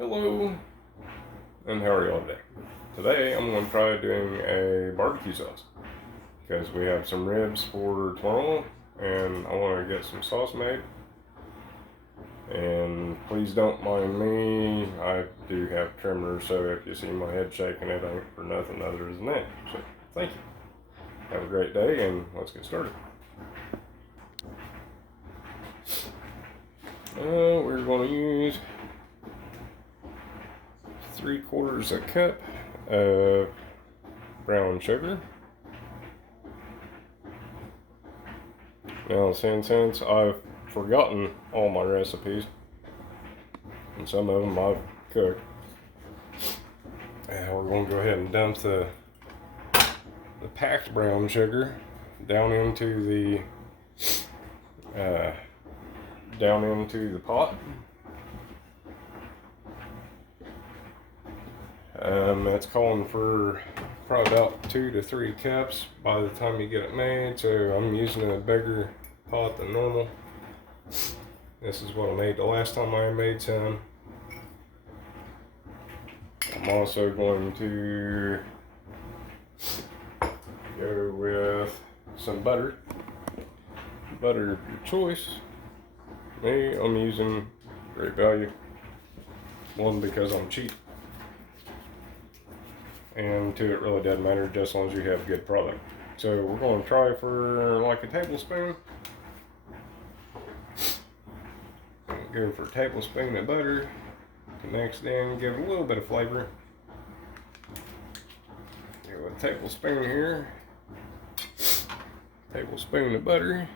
Hello, and how are y'all today? Today I'm going to try doing a barbecue sauce because we have some ribs for tomorrow and I want to get some sauce made. And please don't mind me, I do have tremors, so if you see my head shaking, it ain't for nothing other than that. So thank you. Have a great day and let's get started. We're going to use 3/4 cup of brown sugar. Now, since I've forgotten all my recipes, and some of them I've cooked, we're going to go ahead and dump the packed brown sugar down into the pot. That's calling for probably about 2 to 3 cups by the time you get it made, so I'm using a bigger pot than normal. This is what I made the last time I made some. I'm also going to go with some butter. Butter of your choice. Me, I'm using Great Value. One, because I'm cheap. And two, it really doesn't matter just as long as you have a good product. So we're going to try for like a tablespoon. Go for a tablespoon of butter to mix it in, give it a little bit of flavor. Go with a tablespoon here. Tablespoon of butter.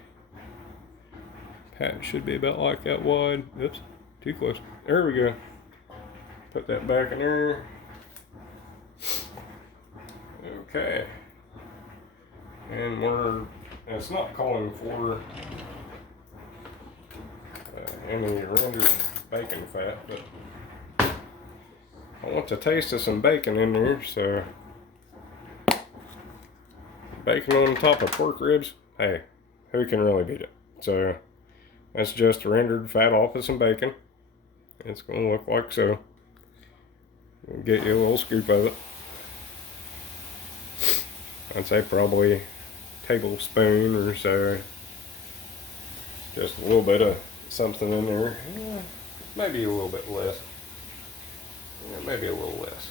Pat should be about like that wide. Oops, too close. There we go. Put that back in there. Okay. And it's not calling for any rendered bacon fat, but I want to taste of some bacon in there, so bacon on top of pork ribs, hey, who can really beat it? So that's just rendered fat off of some bacon. It's going to look like so. We'll get you a little scoop of it. I'd say probably a tablespoon or so. Just a little bit of something in there. Yeah, maybe a little bit less. Yeah, maybe a little less.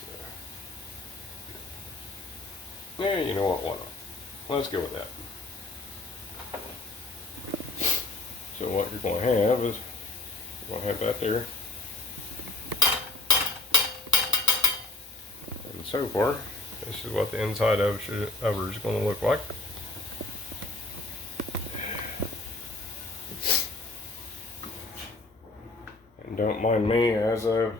So, yeah, you know what? Why not? Let's go with that. So what you're going to have is you're going to have that there. And so far, this is what the inside of it is going to look like. And don't mind me, as of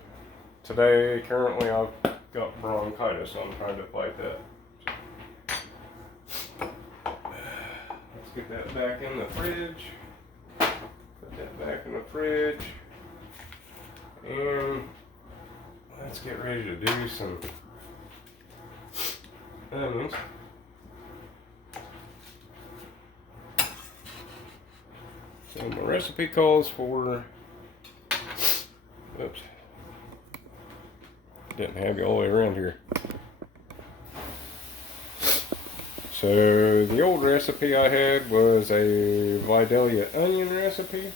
today, currently I've got bronchitis, so I'm trying to fight that. Let's get that back in the fridge. Put that back in the fridge. And let's get ready to do some onions. So my recipe calls for, oops, didn't have you all the way around here. So the old recipe I had was a Vidalia onion recipe.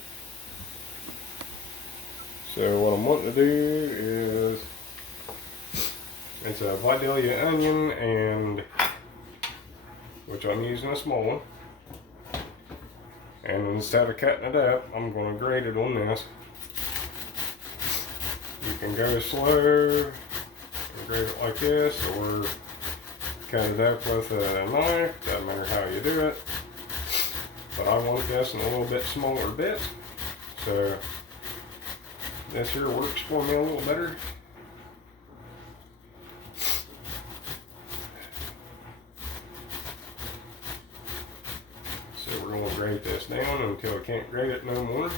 So what I'm wanting to do is, it's a Vidalia onion, and which I'm using a small one. And instead of cutting it up, I'm going to grate it on this. You can go slow and grate it like this, or cut it up with a knife. Doesn't matter how you do it. But I want this in a little bit smaller bits, so this here works for me a little better. So we're going to grate this down until I can't grate it no more.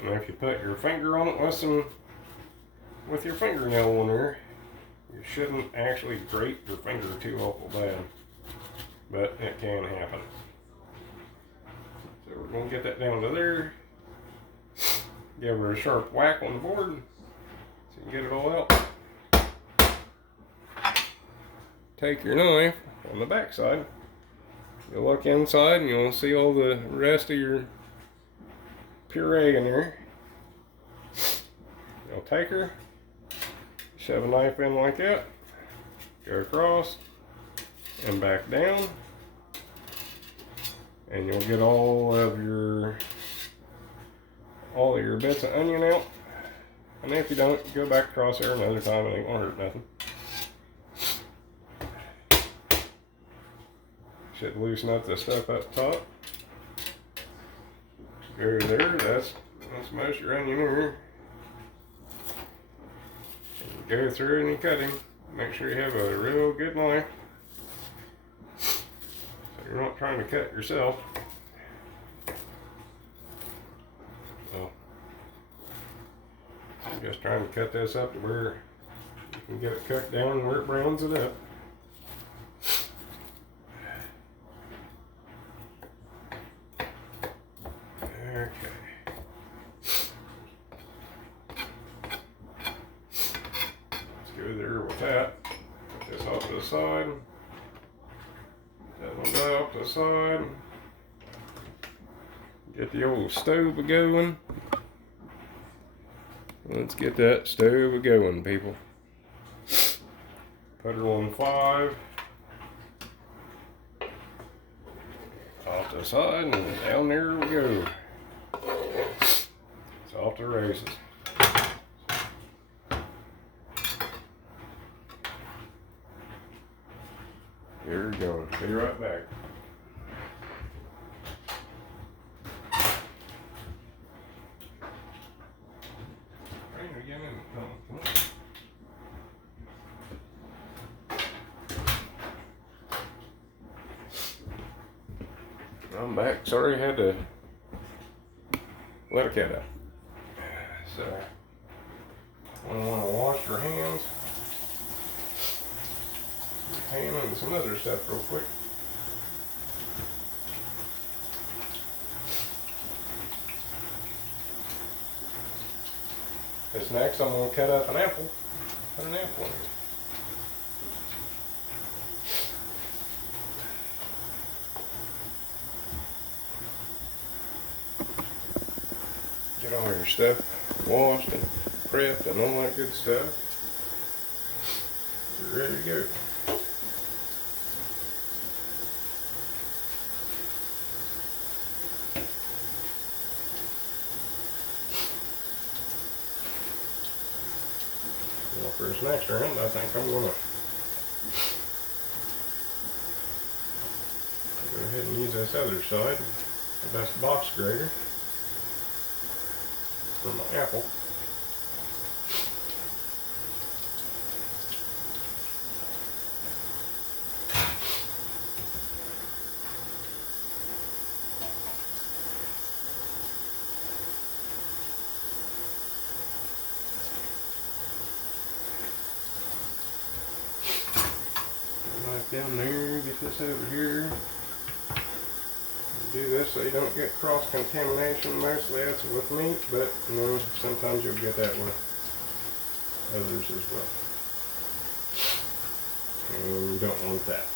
And if you put your finger on it with your fingernail on there, you shouldn't actually grate your finger too awful bad, but it can happen. So So we're going to get that down to there. Give her a sharp whack on the board so you can get it all out. Take your knife on the back side. You'll look inside and you'll see all the rest of your puree in there. You'll take her, shove a knife in like that, go across and back down, and you'll get all of your bits of onion out. And if you don't, go back across there another time. It ain't gonna hurt nothing. Should loosen up the stuff up top. Go there. That's most of your onion here. And go through and you cut him. Make sure you have a real good knife, so you're not trying to cut yourself. So I'm just trying to cut this up to where you can get it cooked down where it browns it up. Okay. Let's go there with that. Put this off to the side. That one off to the side. Get the old stove going. Let's get that stove going, people. Put her on 5. Off to the side and down there we go. It's off to the races. Here we go. Be right back. I'm back. Sorry, I had to let a cat out. So, I want to wash your hands, your pan, and some other stuff real quick. This next, I'm going to cut up an apple. Put an apple in it. Get all your stuff washed and prepped and all that good stuff. You're ready to go. Well, for this next round, I think I'm going to go ahead and use this other side, the best box grater. For my apple. Knife down there, get this over here. Do this so you don't get cross-contamination. Mostly that's with meat, but you know, sometimes you'll get that with others as well. And you don't want that.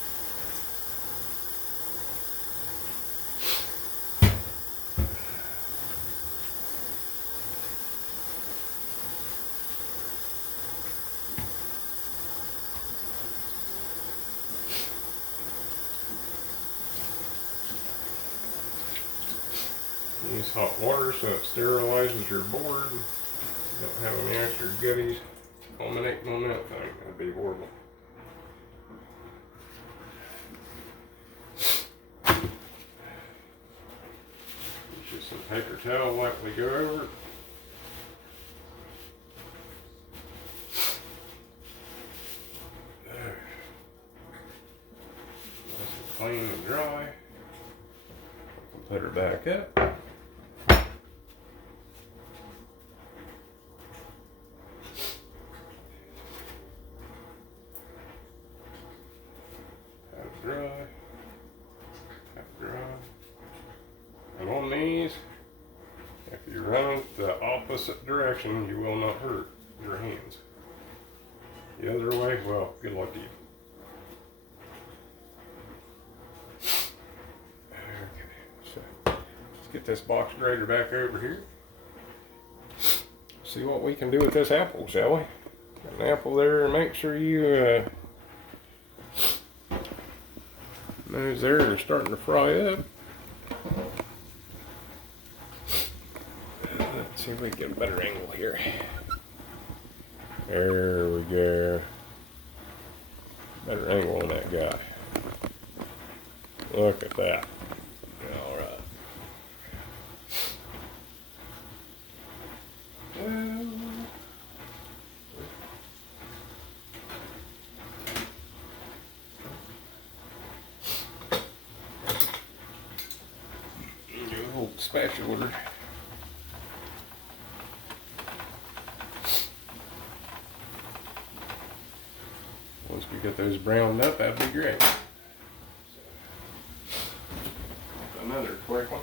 Use hot water so it sterilizes your board. You don't have any extra goodies culminating on that thing. That'd be horrible. Just some paper towel lightly go over it. There. Nice and clean and dry. Put her back up. Half dry. And on opposite direction, you will not hurt your hands. The other way, well, good luck to you. Okay, so let's get this box grater back over here. See what we can do with this apple, shall we? Got an apple there. Make sure you those there are starting to fry up. Let's see if we can get a better angle here. There we go. Better angle on that guy. Look at that. All right. Spatula. Once we get those browned up, that'd be great. Another quick one.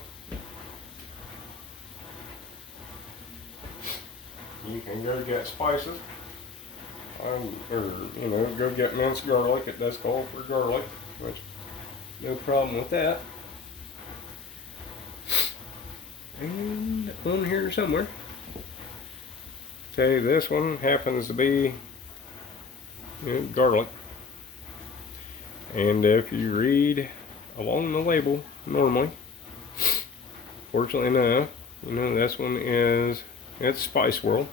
You can go get spices, or go get minced garlic. It does call for garlic, which no problem with that. And on here somewhere. Okay, this one happens to be garlic. And if you read along the label normally, fortunately enough, this one it's Spice World.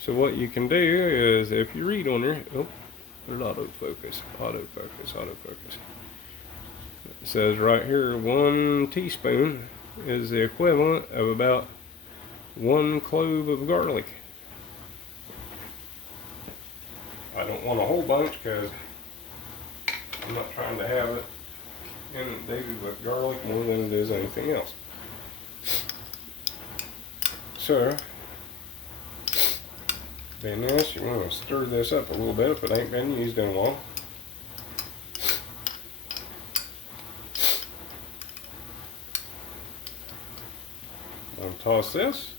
So what you can do is, if you read on there, autofocus. It says right here, 1 teaspoon is the equivalent of about 1 clove of garlic. I don't want a whole bunch because I'm not trying to have it inundated with garlic more than it is anything else. So, being this, you want to stir this up a little bit if it ain't been used in a while. I'm gonna toss this.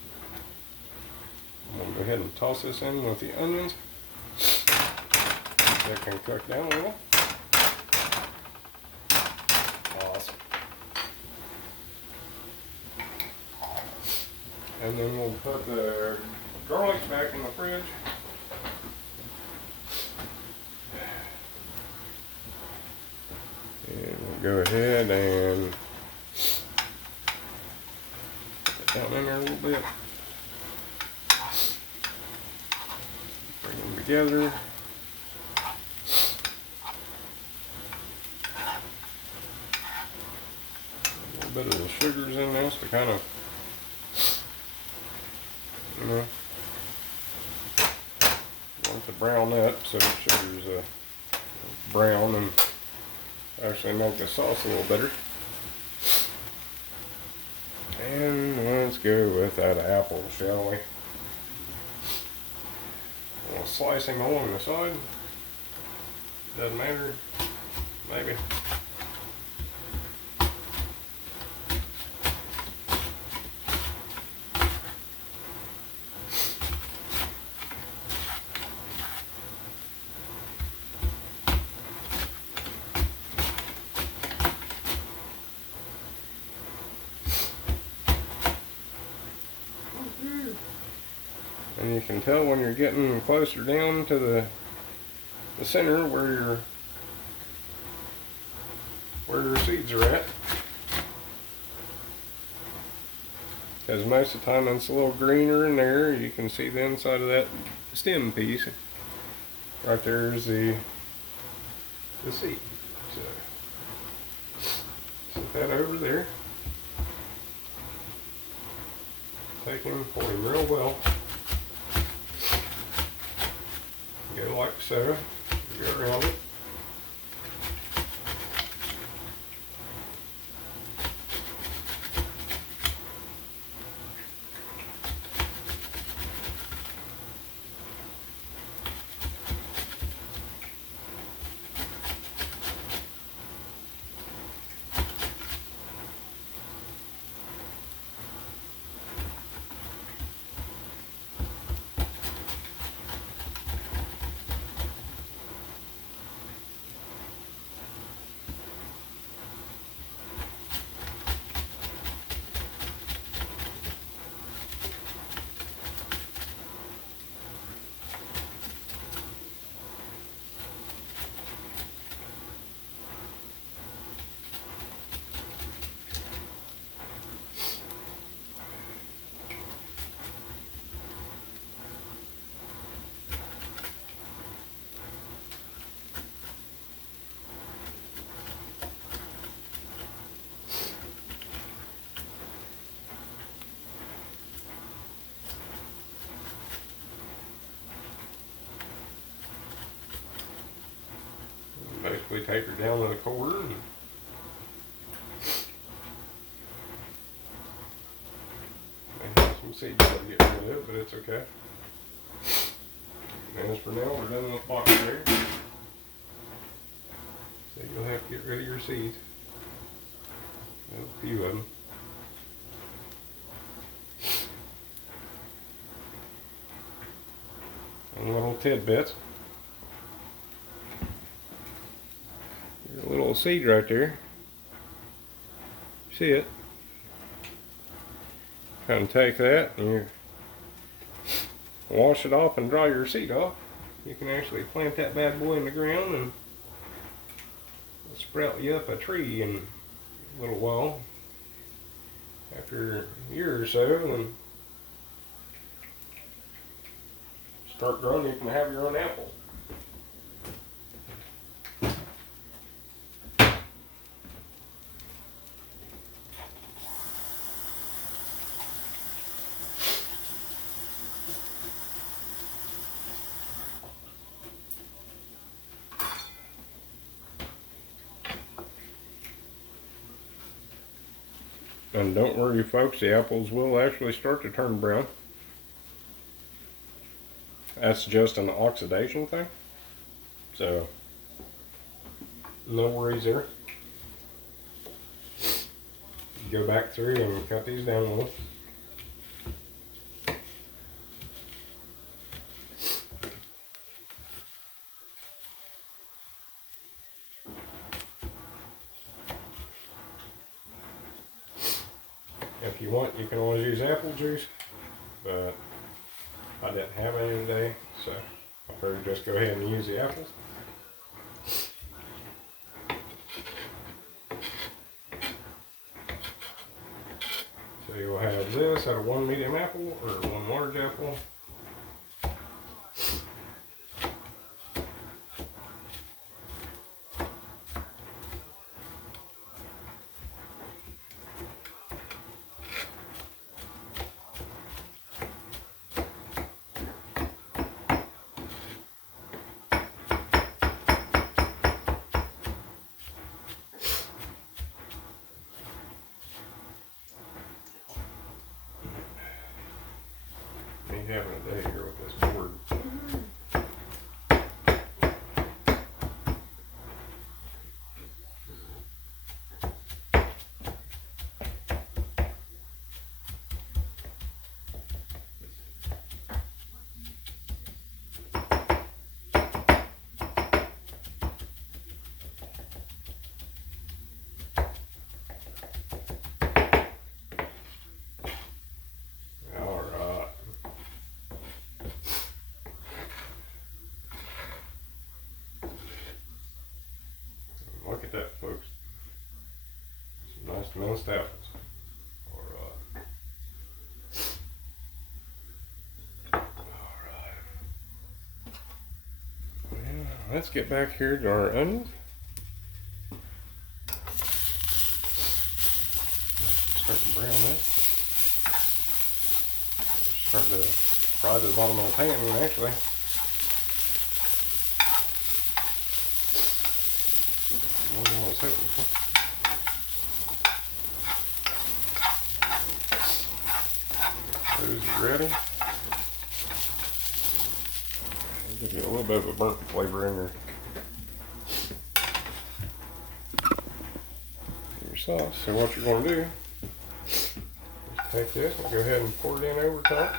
I'm gonna go ahead and toss this in with the onions. That can cook down a little. Awesome. And then we'll put the garlic back in the fridge. And we'll go ahead and down in there a little bit. Bring them together. A little bit of the sugars in this to kind of, want to brown up so the sugars brown and actually make the sauce a little better. And let's go with that apple, shall we? We'll slice him along the side. Doesn't matter. Maybe. And you can tell when you're getting closer down to the center where your seeds are at. Because most of the time it's a little greener in there. You can see the inside of that stem piece. Right there is the seed. So set that over there. Take him, pour him real well. Go like so, go around it. take her down to the quarter. And may have some seeds to get rid of, but it's okay. And as for now, we're done with box there. So you'll have to get rid of your seeds. A few of them. And little tidbits. There's a little seed right there. See it? Kind of take that and you wash it off and dry your seed off. You can actually plant that bad boy in the ground and it'll sprout you up a tree in a little while. After a year or so, and start growing, you can have your own apple. And don't worry folks, the apples will actually start to turn brown. That's just an oxidation thing. So, no worries there. Go back through and cut these down a little. If you want, you can always use apple juice, but I didn't have any today, so I figured just go ahead and use the apples. So you'll have this out of one medium apple or one large apple. Having a day here with this board. Look at that, folks. Some nice minced apples. Alright. Well, let's get back here to our onions. Start to brown it. Start to fry to the bottom of the pan, actually. Those are ready. Give you a little bit of a burnt flavor in there. Your sauce. So what you're going to do is take this and go ahead and pour it in over top.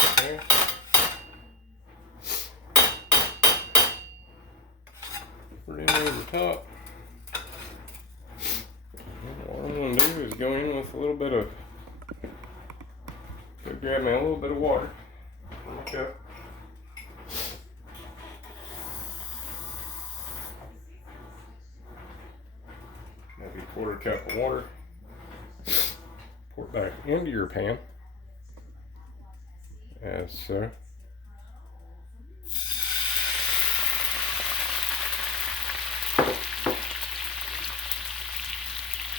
Okay. Pour it in over top. What I'm going to do is go in with a little bit of, grab me a little bit of water from the cup. Maybe a quarter cup of water. Pour it back into your pan, as so.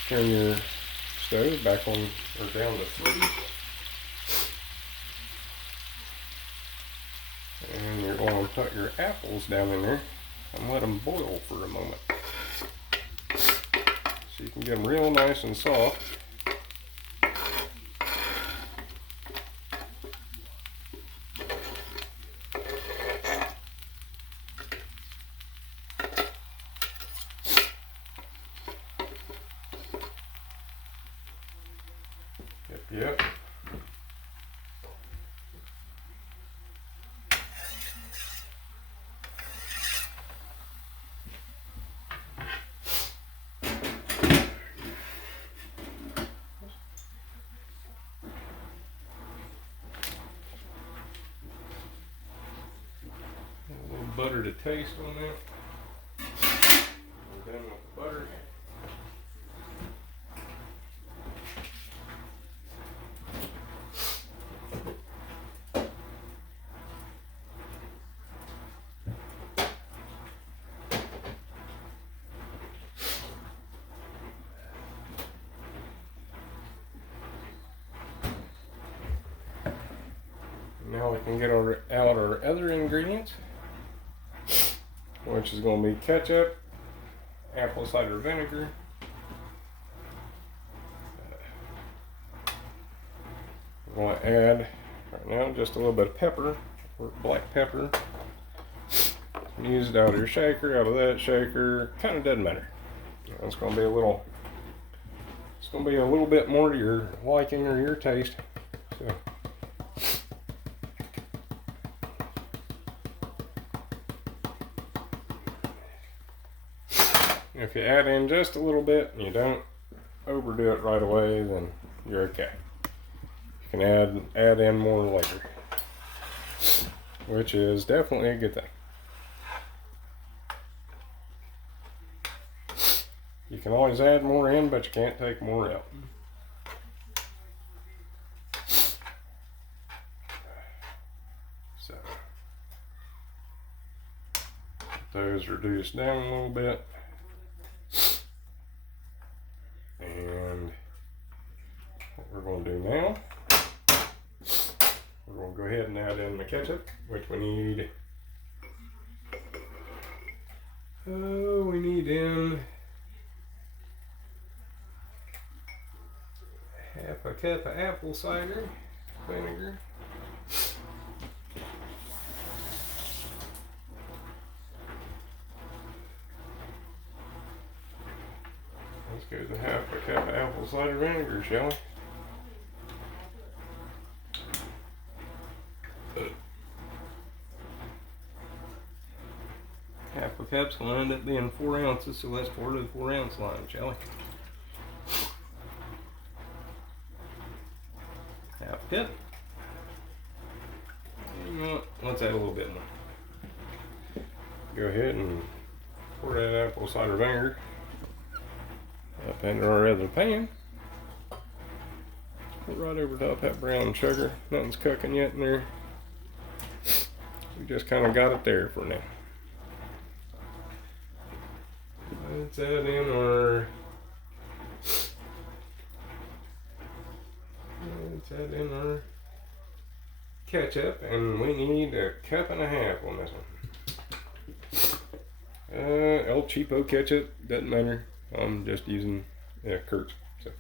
Turn your stove back on, or down to 3. And you're going to put your apples down in there and let them boil for a moment. So you can get them real nice and soft. Yep. A little butter to taste on that. We're done with the butter. Now we can get out our other ingredients, which is going to be ketchup, apple cider vinegar, we're going to add right now just a little bit of pepper, or black pepper. Use it out of your shaker, out of that shaker, kind of doesn't matter. It's going to be a little bit more to your liking or your taste. So. If you add in just a little bit and you don't overdo it right away, then you're okay. You can add in more later, which is definitely a good thing. You can always add more in, but you can't take more out. So those reduce down a little bit. And what we're going to do now, we're going to go ahead and add in the ketchup, which we need. We need in half a cup of apple cider vinegar. Let's go to half a cup of apple cider vinegar, shall we? Half a cup's going to end up being 4 ounces, so let's pour to the 4 ounce line, shall we? Half a cup. You know what? Let's add a little bit more. Go ahead and pour that apple cider vinegar up into our other pan. Put right over top that brown sugar. Nothing's cooking yet in there. We just kind of got it there for now. Let's add in our ketchup, and we need 1.5 cups on this one. El Cheapo ketchup, doesn't matter. I'm just using Kurt's. So.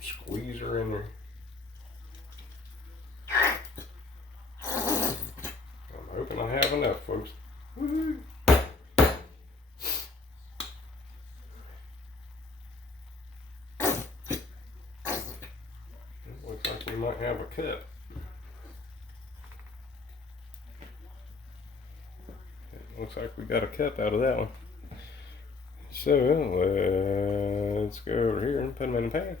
Squeeze her in there. I'm hoping I have enough, folks. Woo-hoo. Looks like we might have a cup. Looks like we got a cup out of that one. So let's go over here and put them in the pan.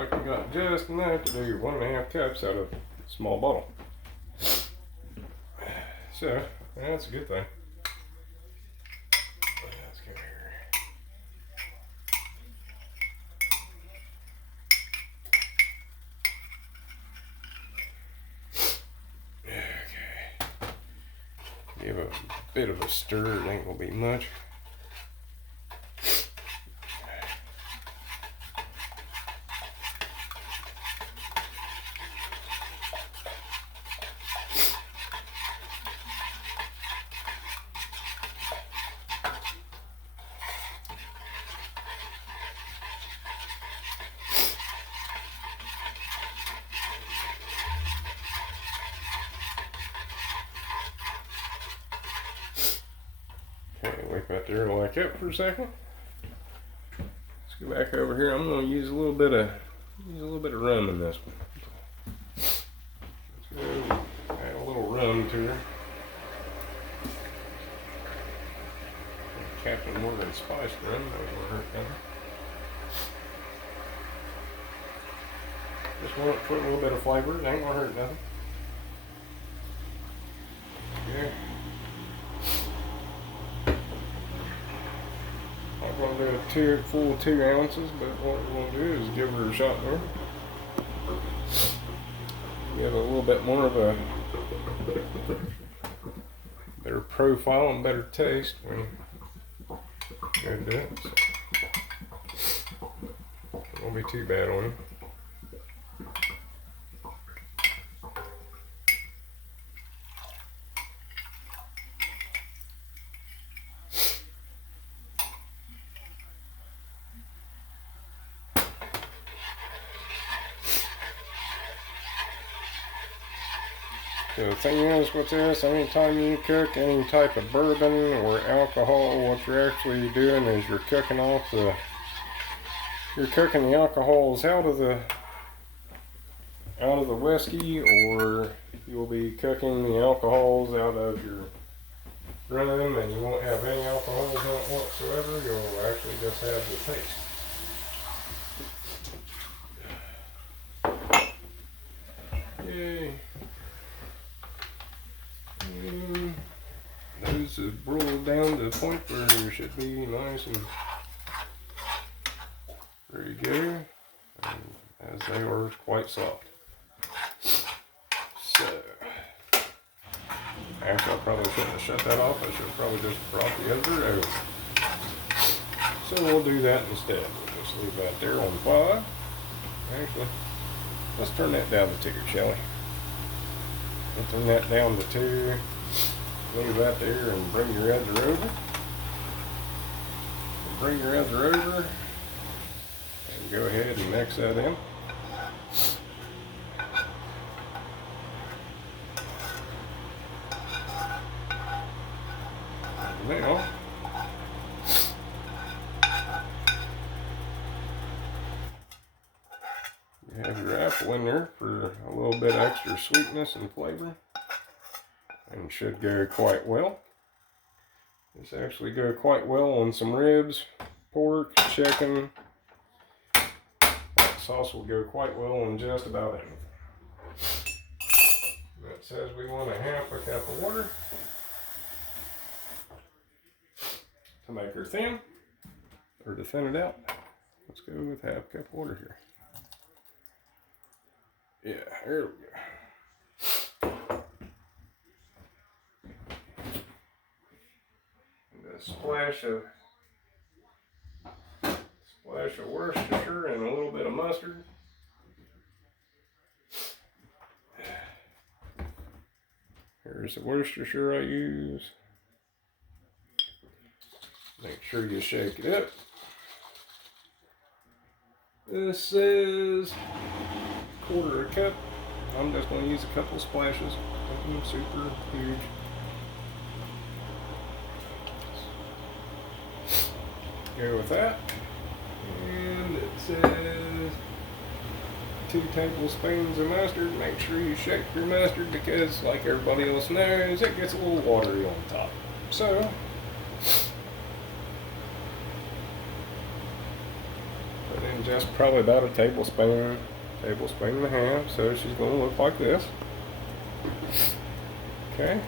like we got just enough to do 1.5 cups out of a small bottle. So, that's a good thing. Let's go here. Okay. Give a bit of a stir, it ain't gonna be much. Wait right there like that for a second. Let's go back over here. I'm going to use a little bit of rum in this one. Let's go add a little rum to her. Captain Morgan spiced rum. That won't hurt nothing. Just want to put a little bit of flavor. It ain't gonna hurt nothing. Okay. I'm going to do a full 2 ounces, but what we're going to do is give her a shot more. Give a little bit more of a better profile and better taste when you go do it. So it won't be too bad on you. The thing is with this, anytime you cook any type of bourbon or alcohol, what you're actually doing is you're cooking the alcohols out of the whiskey, or you'll be cooking the alcohols out of your rum, and you won't have any alcohols in it whatsoever. You'll actually just have the taste. Yay. Those have boiled down to the point where it should be nice and ready to go, and as they are quite soft. So, actually I probably shouldn't have shut that off. I should have probably just brought the other over. So we'll do that instead. We'll just leave that there on 5. Actually, let's turn that down to 2, shall we? We'll turn that down to 2. Leave that there and bring your other over. Bring your other over and go ahead and mix that in. Now, you have your apple in there for a little bit extra sweetness and flavor. And should go quite well. This actually go quite well on some ribs, pork, chicken. That sauce will go quite well on just about anything. That says we want 1/2 cup of water to make her thin, or to thin it out. Let's go with 1/2 cup of water here. Yeah, here we go. Splash of Worcestershire and a little bit of mustard. Here's the Worcestershire I use. Make sure you shake it up. This is 1/4 cup. I'm just going to use a couple of splashes. Nothing super huge. Go with that, and it says 2 tablespoons of mustard. Make sure you shake your mustard because, like everybody else knows, it gets a little watery on top. So, put in And just probably about a tablespoon and a half. So she's going to look like this. Okay.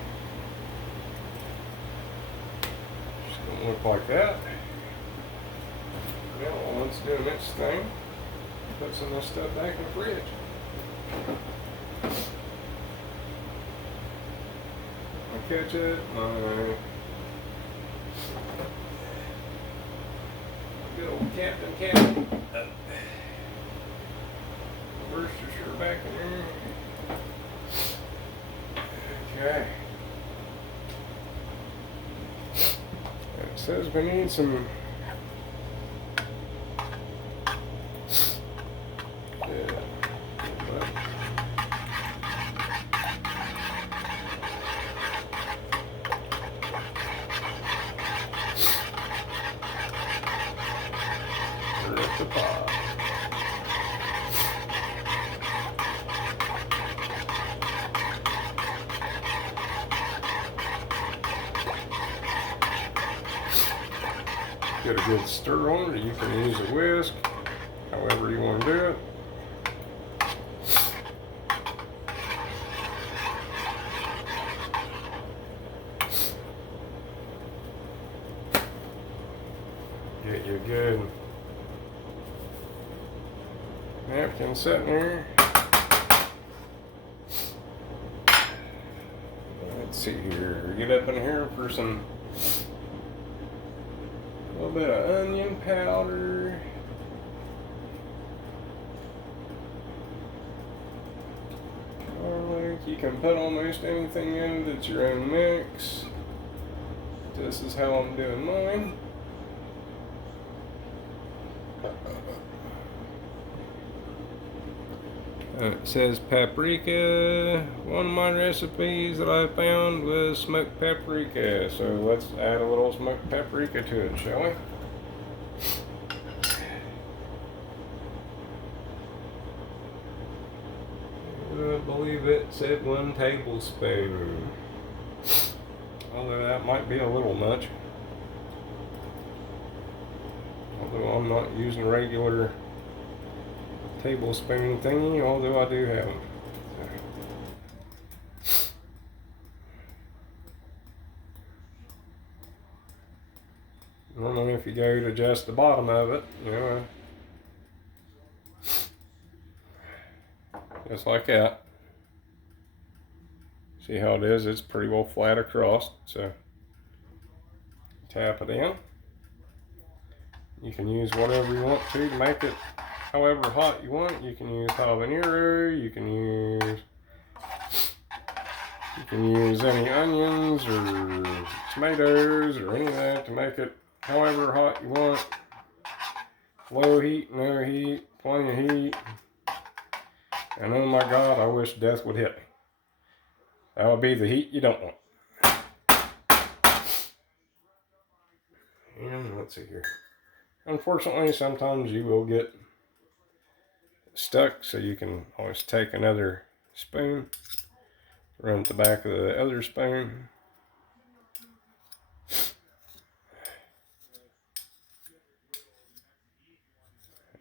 She's going to look like that. Now, let's do the next thing. Put some of this stuff back in the fridge. My ketchup, my good old Captain. Worcestershire back in there. Okay. And it says we need some the pot. Get a good stir on it, or you can use a whisk, however you want to do it. Get you a good napkin sitting there. Let's see here. Get up in here for some a little bit of onion powder. Garlic. You can put almost anything in it. It's your own mix. This is how I'm doing mine. It says paprika. One of my recipes that I found was smoked paprika. So let's add a little smoked paprika to it, shall we? I believe it said 1 tablespoon. Although that might be a little much. Although I'm not using regular tablespoon thingy, although I do have them. Normally if you go to just the bottom of it, you know, just like that. See how it is? It's pretty well flat across, so tap it in. You can use whatever you want to make it however hot you want. You can use habanero, you can use any onions or tomatoes or any of that to make it however hot you want. Low heat, no heat, plenty of heat. And oh my God, I wish death would hit me. That would be the heat you don't want. And let's see here. Unfortunately, sometimes you will get stuck, so you can always take another spoon, run at the back of the other spoon.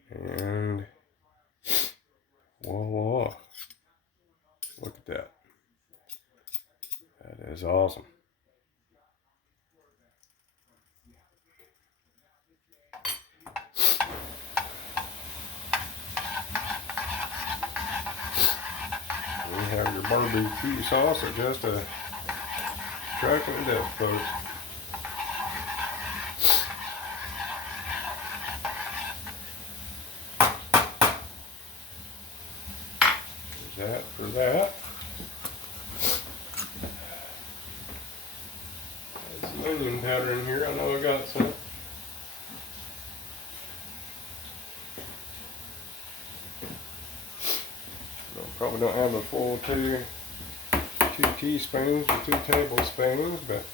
And voila. Look at that. That is awesome. You have your BBQ sauce or just a chocolate dip, folks. There's that for that. There's some onion powder in here. I know I got some. Probably don't have a full two teaspoons or 2 tablespoons, but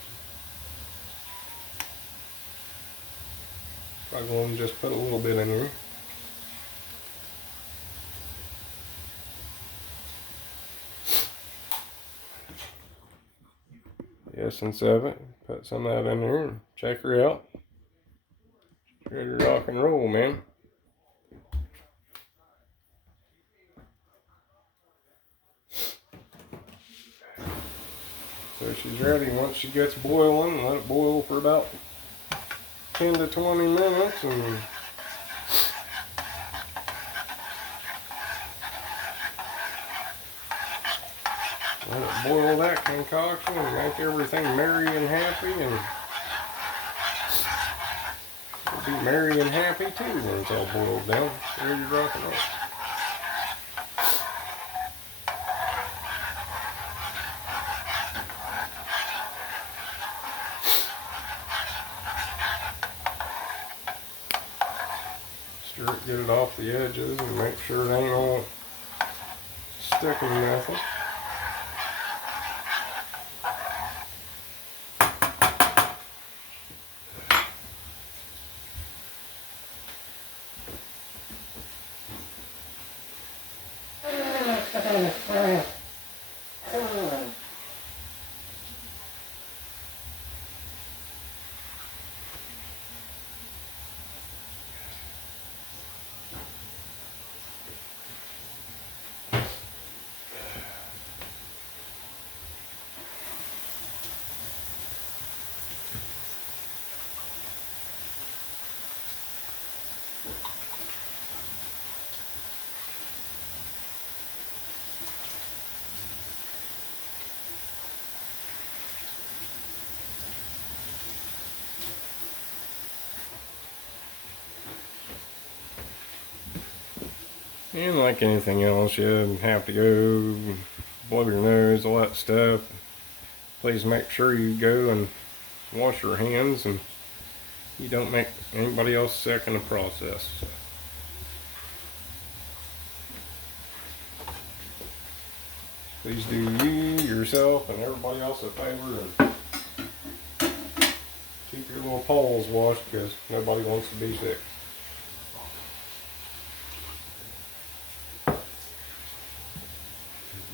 probably going to just put a little bit in here. The essence of it. Put some of that in there and check her out. Ready to rock and roll, man. she's ready. Once she gets boiling, let it boil for about 10 to 20 minutes, and let it boil that concoction and make everything merry and happy, and you'll be merry and happy too when it's all boiled down. Ready to rock and roll. Stir it, get it off the edges, and make sure it ain't all sticking nothing. And like anything else, you have to go blow your nose, all that stuff. Please make sure you go and wash your hands, and you don't make anybody else sick in the process. Please do you, yourself, and everybody else a favor, and keep your little paws washed, because nobody wants to be sick.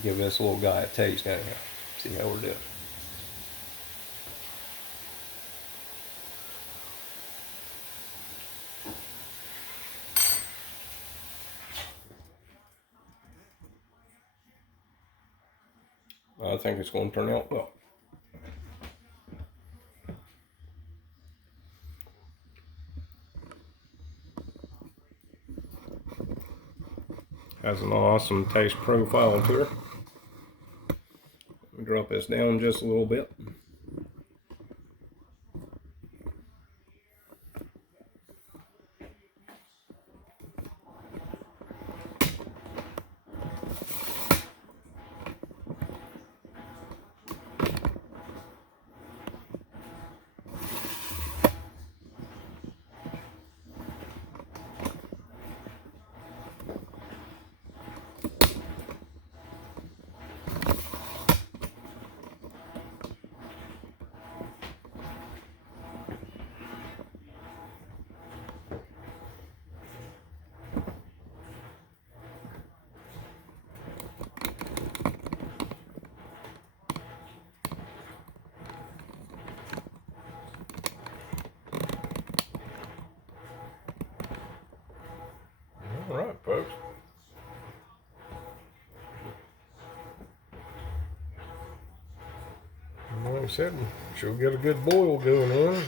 Give this little guy a taste anyhow. See how we're doing. I think it's going to turn out well. Has an awesome taste profile to it. Drop this down just a little bit. All right, folks. Like I said, she'll get a good boil going on.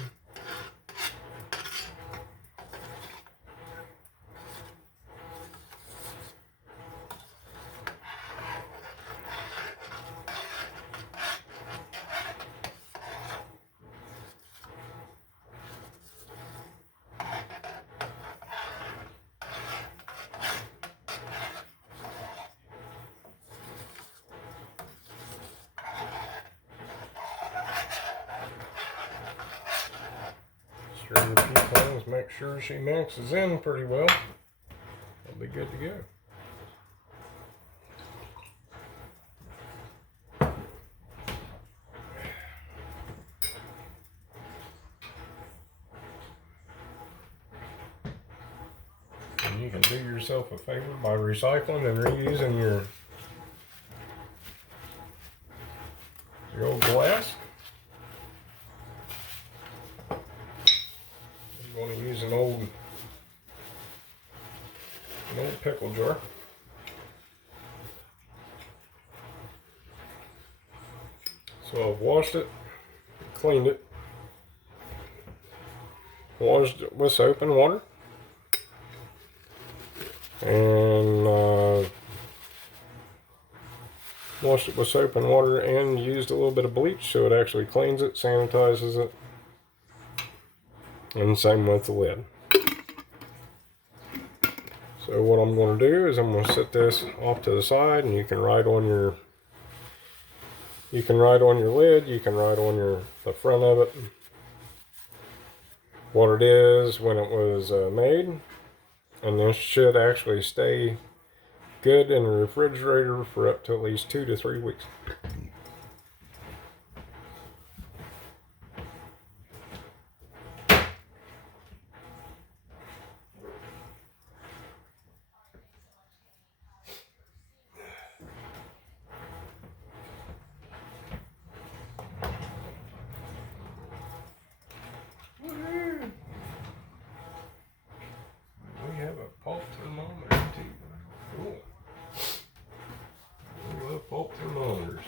Stir her a few times, make sure she mixes in pretty well. That'll be good to go. And you can do yourself a favor by recycling and reusing your old glass. I'm going to use an old pickle jar. So I've washed it, cleaned it, washed it with soap and water, and washed it with soap and water and used a little bit of bleach so it actually cleans it, sanitizes it, and same with the lid. So what I'm going to do is I'm going to set this off to the side, and you can write on your lid, you can write on the front of it what it is when it was made, and this should actually stay good in the refrigerator for up to at least 2 to 3 weeks. We have a pulp thermometer too. Cool. We love pulp thermometers.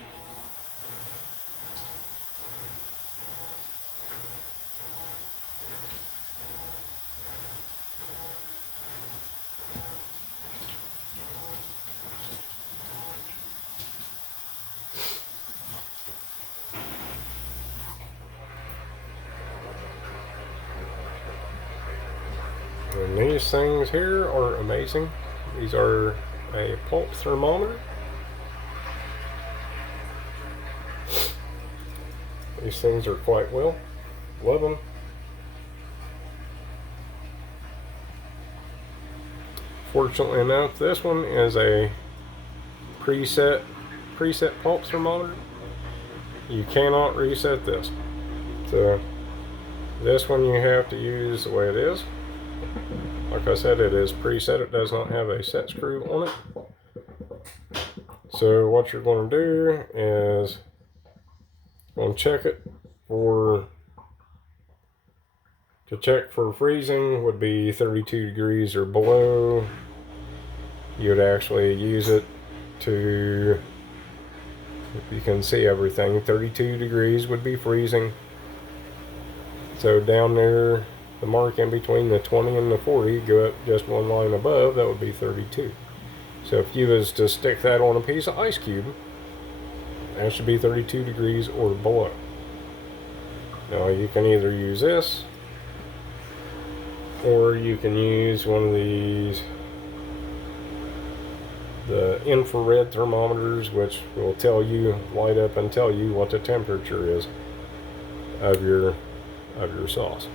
And these things here are amazing. These are a pulp thermometer. These things are quite well. Love them. Fortunately enough, this one is a preset pulp thermometer. You cannot reset this. So this one you have to use the way it is. Like I said, it is preset. It does not have a set screw on it. So what you're going to do is going to check it for, to check for freezing would be 32 degrees or below. You would actually use it to, if you can see everything, 32 degrees would be freezing. So down there, the mark in between the 20 and the 40, go up just one line above, that would be 32. So if you was to stick that on a piece of ice cube, that should be 32 degrees or below. Now you can either use this, or you can use one of these, the infrared thermometers, which will tell you, light up and tell you what the temperature is of your sauce.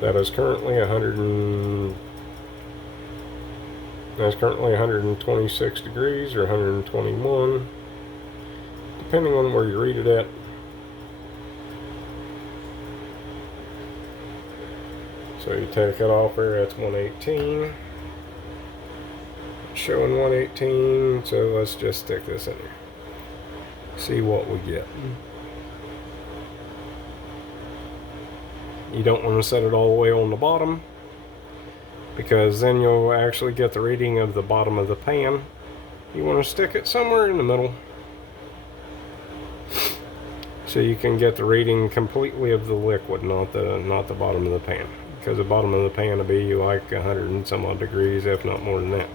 That is currently 126 degrees or 121, depending on where you read it at. So you take it off there, that's 118. It's showing 118, so let's just stick this in there. See what we get. You don't want to set it all the way on the bottom, because then you'll actually get the reading of the bottom of the pan. You want to stick it somewhere in the middle, so you can get the reading completely of the liquid, not the bottom of the pan, because the bottom of the pan will be like 100 and some odd degrees, if not more than that.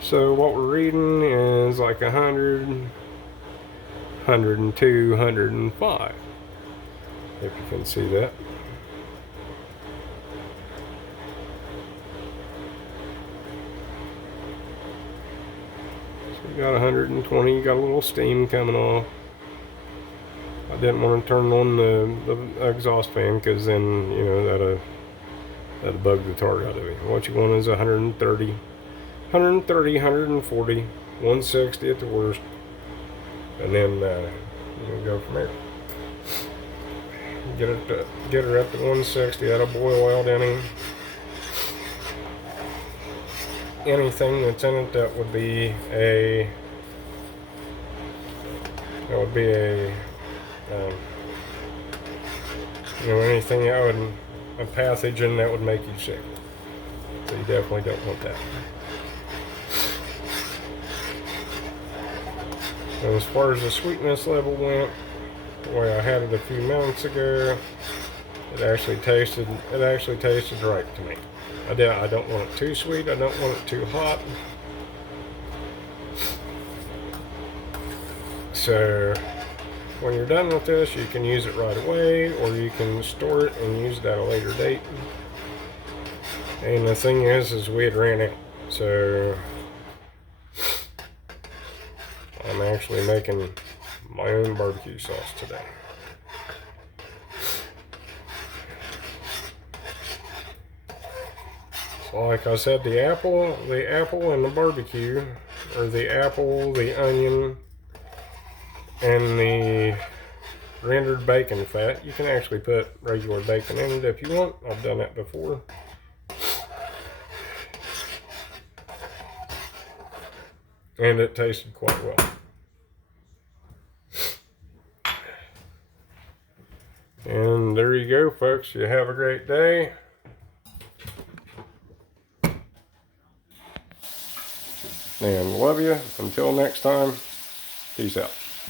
So what we're reading is like 100, 102, 105. If you can see that. So you got 120, you got a little steam coming off. I didn't want to turn on the exhaust fan, because then, you know, that'll bug the tar out of it. What you want is 130, 140, 160 at the worst, and then you go from there. Get her up to 160. That'll boil out anything that's in it that would be a you know, anything that would, a pathogen that would make you sick. So you definitely don't want that. And as far as the sweetness level went, the way I had it a few minutes ago, it actually tasted right to me. I don't want it too sweet, I don't want it too hot. So when you're done with this, you can use it right away, or you can store it and use it at a later date. And the thing is we had ran out, so I'm actually making my own barbecue sauce today. So like I said, the apple and the barbecue, or the apple, the onion, and the rendered bacon fat. You can actually put regular bacon in it if you want. I've done that before. And it tasted quite well. And there you go, folks. You have a great day. And love you. Until next time, peace out.